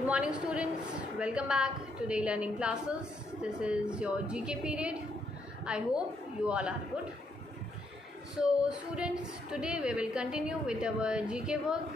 Good morning, students. Welcome back to the learning classes. This is your GK period. I hope you all are good. So, students, today we will continue with our GK work,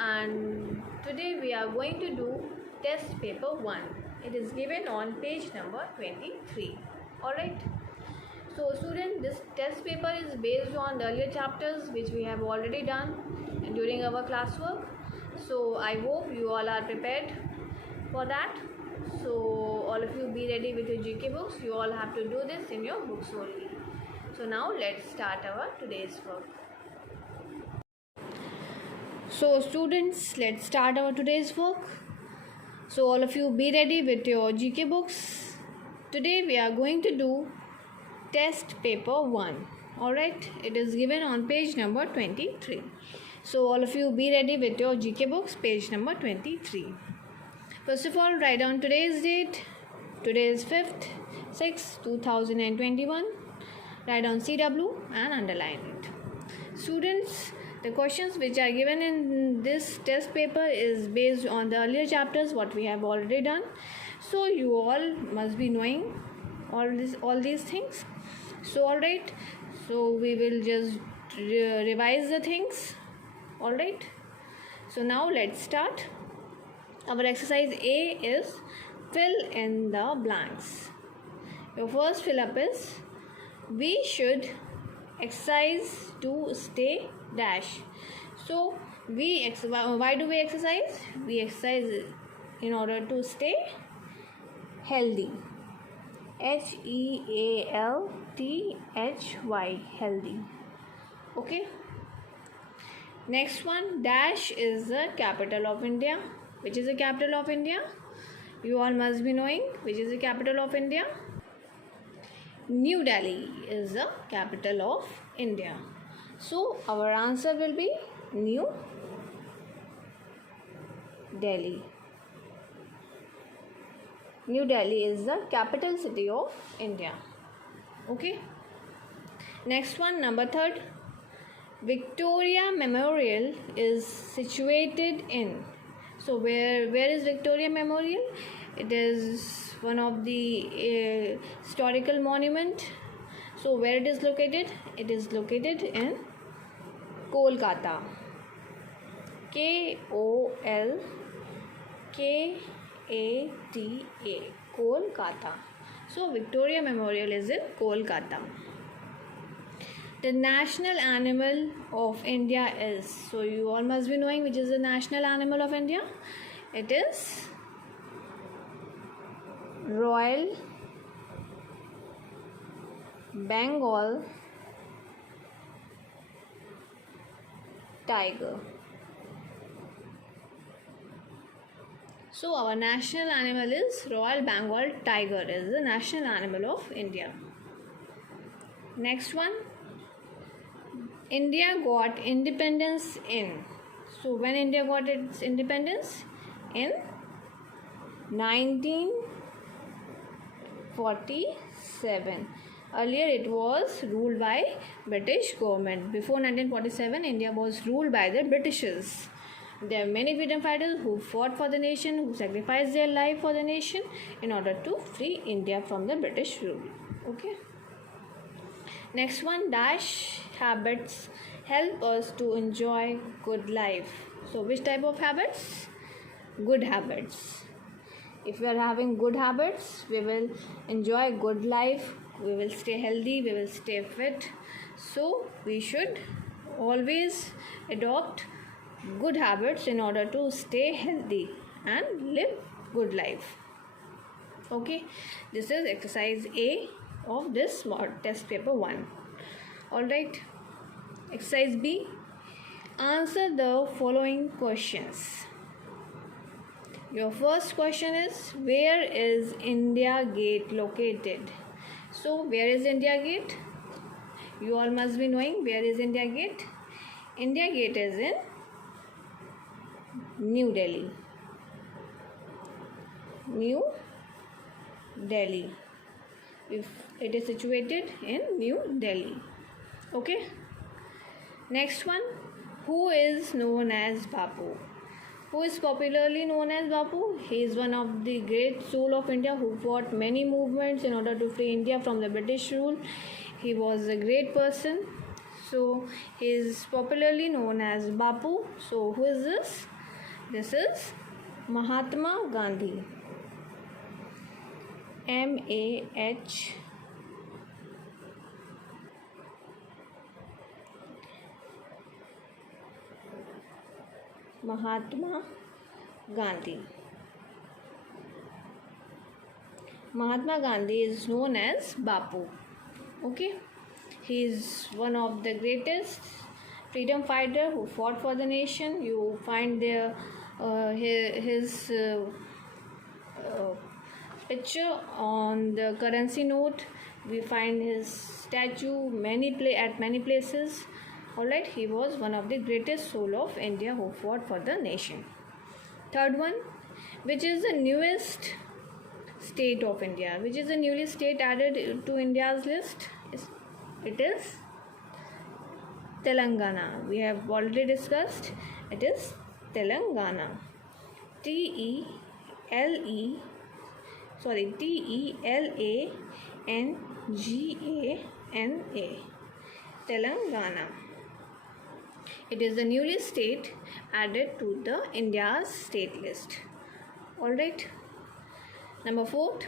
and today we are going to do test paper 1. It is given on page number 23. Alright. So, students, this test paper is based on the earlier chapters which we have already done during our classwork. So, I hope you all are prepared for that. So, all of you be ready with your GK books. You all have to do this in your books only. So, now let's start our today's work. So, students, let's start our today's work. So, all of you be ready with your GK books. Today we are going to do test paper 1. Alright, it is given on page number 23. So all of you be ready with your GK books, page number 23. First of all, write down today's date. Today is 5th 6 2021. Write down CW and underline it. Students, the questions which are given in this test paper is based on the earlier chapters what we have already done. So you all must be knowing all these things. So alright, so we will just revise the things. Alright, so now let's start. Our exercise A is fill in the blanks. Your first fill up is we should exercise to stay dash. So why do we exercise? We exercise in order to stay healthy. HEALTHY, healthy. Okay. Next one, dash is the capital of India. Which is the capital of India? You all must be knowing which is the capital of India. New Delhi is the capital of India. So our answer will be New Delhi. New Delhi is the capital city of India. Okay. Next one, number 3. Victoria Memorial is situated in. So where is Victoria Memorial? It is one of the historical monument. So where it is located? It is located in Kolkata. KOLKATA, Kolkata. So Victoria Memorial is in Kolkata. The national animal of India is. So you all must be knowing which is the national animal of India. It is Royal Bengal tiger. So our national animal is Royal Bengal tiger is the national animal of India. Next one, India got independence in. So when India got its independence? In 1947. Earlier it was ruled by British government. Before 1947, India was ruled by the Britishers. There are many freedom fighters who fought for the nation, who sacrificed their life for the nation in order to free India from the British rule. Okay. Next one, dash habits help us to enjoy good life. So which type of habits? Good habits. If we are having good habits, we will enjoy good life, we will stay healthy, we will stay fit. So we should always adopt good habits in order to stay healthy and live good life. Okay, this is exercise A of this test paper 1. Alright, exercise B. Answer the following questions. Your first question is, where is India Gate located? So where is India Gate? You all must be knowing where is India Gate. India Gate is in New Delhi. New Delhi. If it is situated in New Delhi. Okay. Next one, who is known as Bapu? who is popularly known as Bapu. He is one of the great soul of India who fought many movements in order to free India from the British rule. He was a great person. So he is popularly known as Bapu. So who is this? This is Mahatma Gandhi. M-A-H Mahatma Gandhi. Mahatma Gandhi is known as Bapu. Okay, he is one of the greatest freedom fighter who fought for the nation. You find there his picture on the currency note. We find his statue at many places. Alright, he was one of the greatest soul of India who fought for the nation. Third one, which is the newest state of India? Which is the newest state added to India's list? It is Telangana. We have already discussed. It is Telangana. T-E-L-A-N-G-A-N-A. Telangana. It is the newest state added to the India's state list. Alright. Number 4.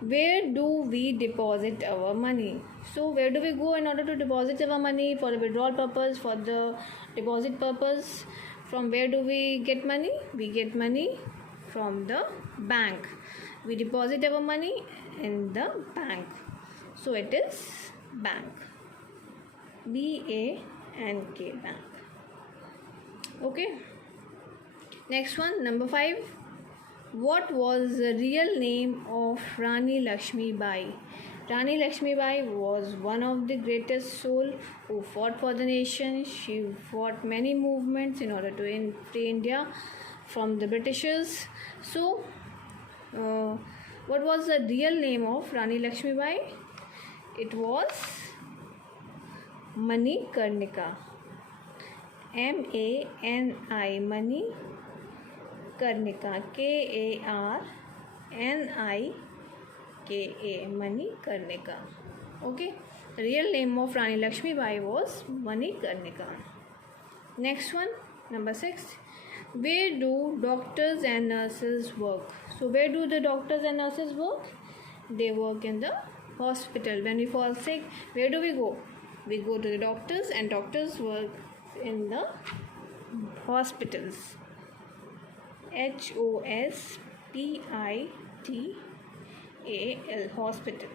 Where do we deposit our money? So where do we go in order to deposit our money for the withdrawal purpose, for the deposit purpose? From where do we get money? We get money from the bank. We deposit our money in the bank. So it is bank. B-A-N-K, bank. Okay. Next one, number 5. What was the real name of Rani Lakshmi Bai? Rani Lakshmi Bai was one of the greatest soul who fought for the nation. She fought many movements in order to free India from the Britishers. So, what was the real name of Rani Lakshmi Bai? It was Manikarnika. M-A-N-I, Manikarnika. K-A-R-N-I-K-A, Manikarnika. Okay, the real name of Rani Lakshmi Bai was Manikarnika. Next one, number 6. Where do doctors and nurses work? So where do the doctors and nurses work? They work in the hospital. When we fall sick, where do we go? We go to the doctors, and doctors work in the hospitals. H-O-S-P-I-T-A-L, hospital.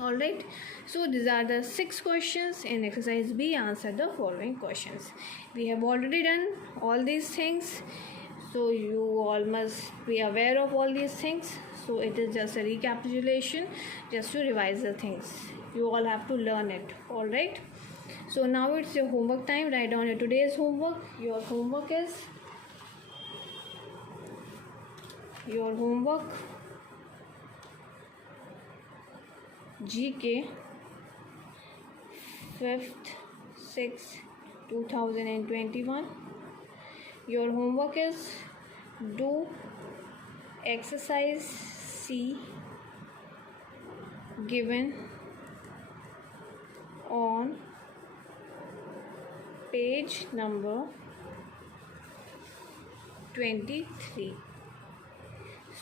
Alright, so these are the 6 questions in exercise B. Answer the following questions. We have already done all these things, so you all must be aware of all these things. So it is just a recapitulation, just to revise the things. You all have to learn it. Alright, so now it's your homework time. Write down your today's homework. Your homework GK 5th 6th 2021. Your homework is do exercise C given on page number 23.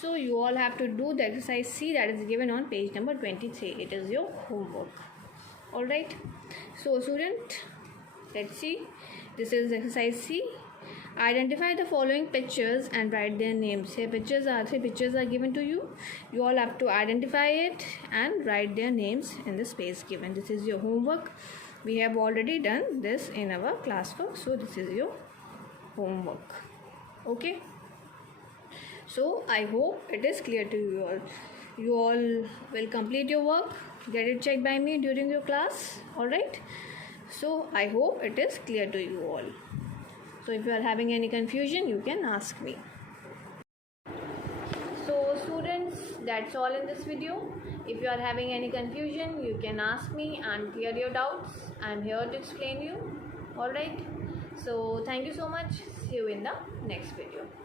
So you all have to do the exercise C that is given on page number 23. It is your homework. Alright. So student, let's see. This is exercise C. Identify the following pictures and write their names. Here three pictures are given to you. You all have to identify it and write their names in the space given. This is your homework. We have already done this in our classwork. So this is your homework. Okay. So I hope it is clear to you all. You all will complete your work. Get it checked by me during your class. Alright. So I hope it is clear to you all. So if you are having any confusion, you can ask me. So students, that's all in this video. If you are having any confusion, you can ask me and clear your doubts. I am here to explain you. Alright. So thank you so much. see you in the next video.